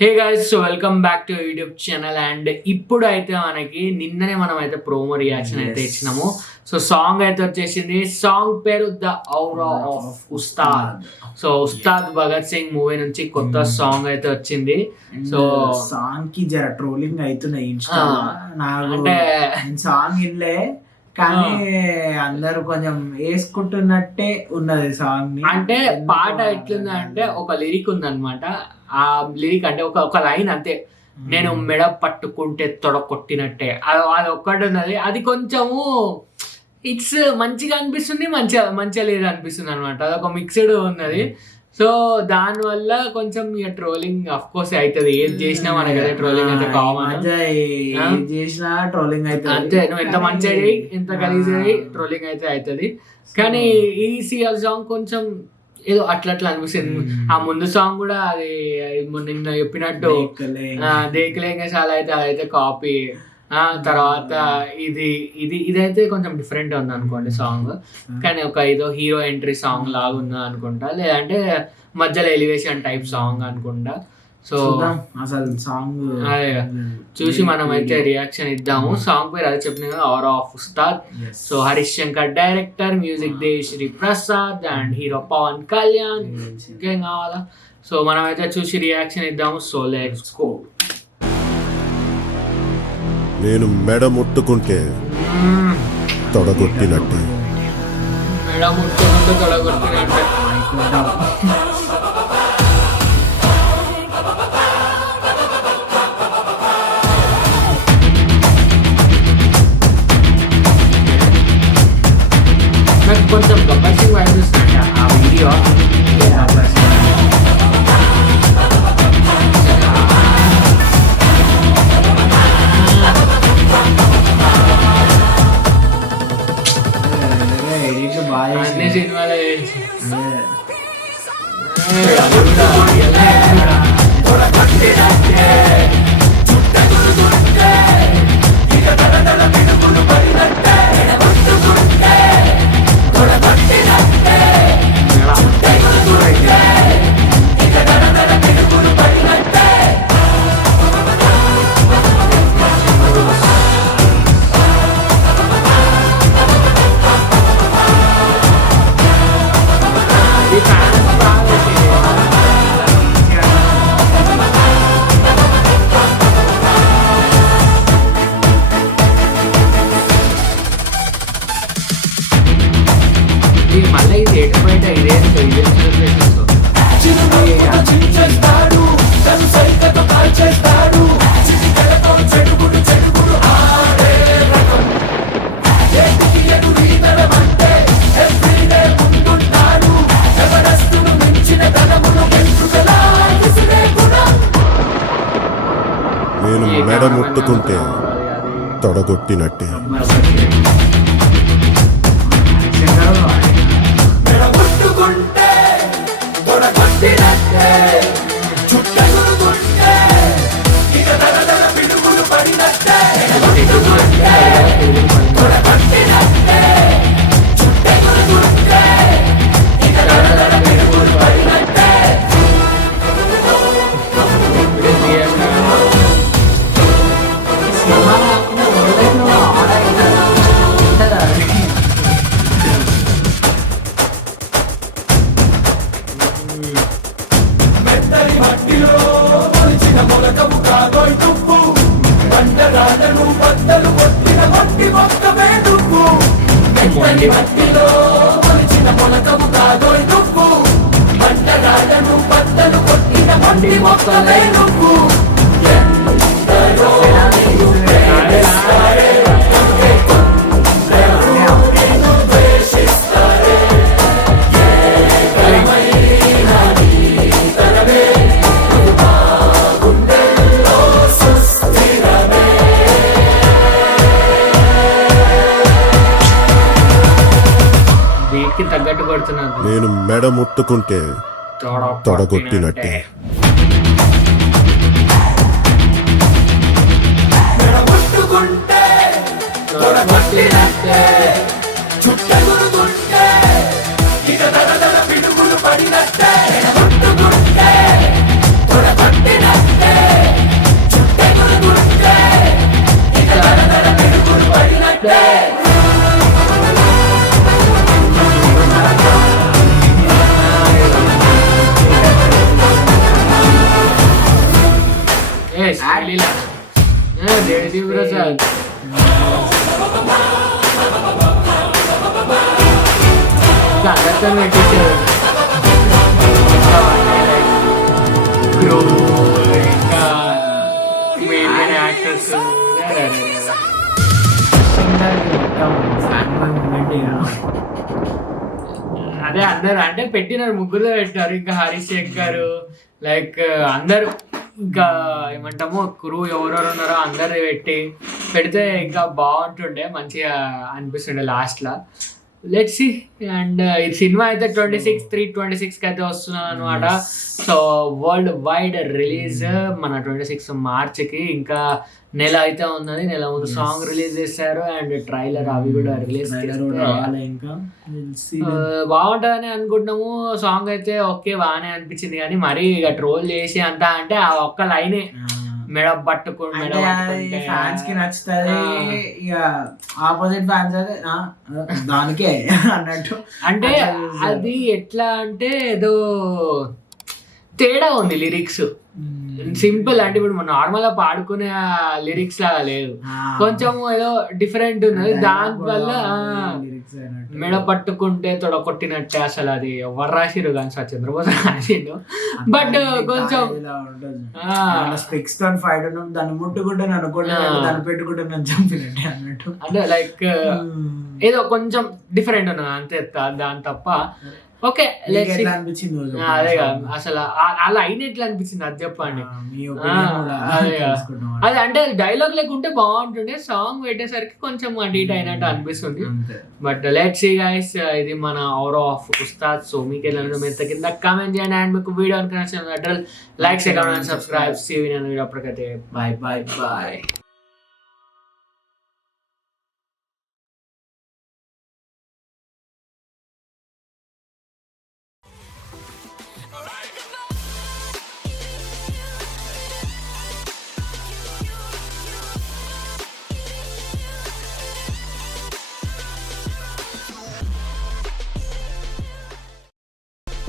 Hey guys, so welcome back to YouTube channel. And ఇప్పుడు అయితే మనకి నిన్ననే మనం అయితే ప్రోమో రియాక్షన్ అయితే ఇచ్చినాము. సో సాంగ్ అయితే వచ్చేసింది. సాంగ్ పేరు the aura of Ustaad. So Ustaad Bhagat Singh movie నుంచి కొత్త సాంగ్ అయితే వచ్చింది. సో సాంగ్ కి జర ట్రోలింగ్ అవుతున్నాయి ఇన్స్టా. అంటే సాంగ్ ఇల్లే కానీ అందరూ కొంచెం వేసుకుంటున్నట్టే ఉన్నది సాంగ్ ని. అంటే పాట ఎట్లుందంటే ఒక లిరిక్ ఉందన్నమాట. ఆ లిరిక్ అంటే ఒక లైన్ అంతే, నేను మెడ పట్టుకుంటే తొడ కొట్టినట్టే, అది ఒక్కటి ఉన్నది. అది కొంచెము ఇట్స్ మంచిగా అనిపిస్తుంది, మంచిగా లేదు అనిపిస్తుంది అనమాట. అదొక మిక్స్డ్ ఉన్నది. సో దాని వల్ల కొంచెం ఇక ట్రోలింగ్ అఫ్ కోర్స్ అవుతుంది. ఏది చేసినా మనకి అదే ట్రోలింగ్ అయితే కామన్. చేసినా ట్రోలింగ్ అయితే అంతే, నువ్వు ఎంత మంచిది ఎంత గలీజ్ ట్రోలింగ్ అయితే అవుతుంది. కానీ ఈ సిఎల్ సాంగ్ కొంచెం ఏదో అట్లా అనిపిస్తుంది. ఆ ముందు సాంగ్ కూడా అది నిన్న చెప్పినట్టు దేకలేంగా చాలా అయితే అదైతే కాపీ. తర్వాత ఇదైతే కొంచెం డిఫరెంట్ ఉంది అనుకోండి సాంగ్. కానీ ఒక ఏదో హీరో ఎంట్రీ సాంగ్ లాగా ఉందా అనుకుంటా, లేదంటే మధ్యలో ఎలివేషన్ టైప్ సాంగ్ అనుకుంటా. సో అసలు సాంగ్ అదే చూసి మనం అయితే రియాక్షన్ ఇద్దాము. సాంగ్ పేరు అదే చెప్పిన కదా, aura of Ustaad. So Harish Shankar director, music Devi Sri Prasad and hero Pawan Kalyan. ఇంకేం కావాలా? సో మనం అయితే చూసి రియాక్షన్ ఇద్దాము. So let's go. నేను మెడ ముట్టుకుంటే తొడగొట్టినట్టే, మెడ ముట్టుకుంటే తొడగొట్టినట్టే. నాకు కొంచెం గబ్బర్ సింగ్ వైబ్స్ వస్తున్నాయి ఆ వీడియో. అన్ని సినిమాలు మళ్ళీ ఇది ఎటు బయట ఇదే నేను మెడ ముట్టుకుంటే తొడగొట్టినట్టే. తగ్గట్టు పడుతున్నారు. నేను మెడ ముట్టుకుంటే తొడగొట్టినట్టే. పడినట్టే దేవి ప్రసాద్ అందరితో పెట్టించారు ఇంకా మెయిన్ యాక్టర్స్ అదే అందరు అంటే పెట్టినారు, ముగ్గురు పెట్టారు. ఇంకా హరీష్ శంకర్ లైక్ అందరు ఇంకా ఏమంటాము క్రూ ఎవరెవరు ఉన్నారో అందరు పెడితే ఇంకా బాగుంటుండే, మంచిగా అనిపిస్తుండే లాస్ట్లో. Let's see. అండ్ ఈ సినిమా అయితే 26/3/26 అయితే వస్తున్నాను అనమాట. సో వరల్డ్ వైడ్ రిలీజ్ మన 26 మార్చ్కి. ఇంకా నెల అయితే ఉన్నది, నెల ముందు సాంగ్ రిలీజ్ చేశారు అండ్ ట్రైలర్ అవి కూడా రిలీజ్ బాగుంటుందని అనుకుంటున్నాము. సాంగ్ అయితే ఓకే బాగానే అనిపించింది, కానీ మరీ ఇక ట్రోల్ చేసి అంతా అంటే ఆ ఒక్క లైనే మెడ పట్టుకుంటే ఫ్యాన్స్ కి నచ్చుతుంది, ఇక ఆపోజిట్ ఫ్యాన్స్ అయితే దానికే అన్నట్టు. అంటే అది ఎట్లా అంటే ఏదో తేడా ఉంది లిరిక్స్. సింపుల్ అంటే ఇప్పుడు మనం నార్మల్ గా పాడుకునే లిరిక్స్ లాగా లేదు, కొంచెం ఏదో డిఫరెంట్ ఉన్నది. దానివల్ల మెడ పట్టుకుంటే తొడగొట్టినట్టే. అసలు అది ఎవరు రాసిరు కానీ సార్ చంద్రబోస్ రాసిండు. బట్ కొంచెం దాన్ని ముట్టుకుంటే దాన్ని పెట్టుకుంటే నన్ను చంపినట్టే అన్నట్టు. అంటే లైక్ ఏదో కొంచెం డిఫరెంట్ ఉన్నది అంతే, దాని తప్ప. ఓకే అదే అసలు ఆ లైన్ ఎట్లా అనిపించింది అది చెప్పండి. అదే అంటే డైలాగ్ లేకుంటే బాగుంటుండే, సాంగ్ పెట్టేసరికి కొంచెం అటు ఇటు అయినట్టు అనిపిస్తుంది. బట్ లెట్స్ సీ గైస్, ఇది మన ఔరా ఆఫ్ ఉస్తాద్. సో మీకు ఎలా మీరు కింద కామెంట్ చేయండి అండ్ మీకు వీడియో నచ్చినట్టు like, share, comment, subscribe. See video అప్పటికైతే బాయ్ బాయ్ బాయ్.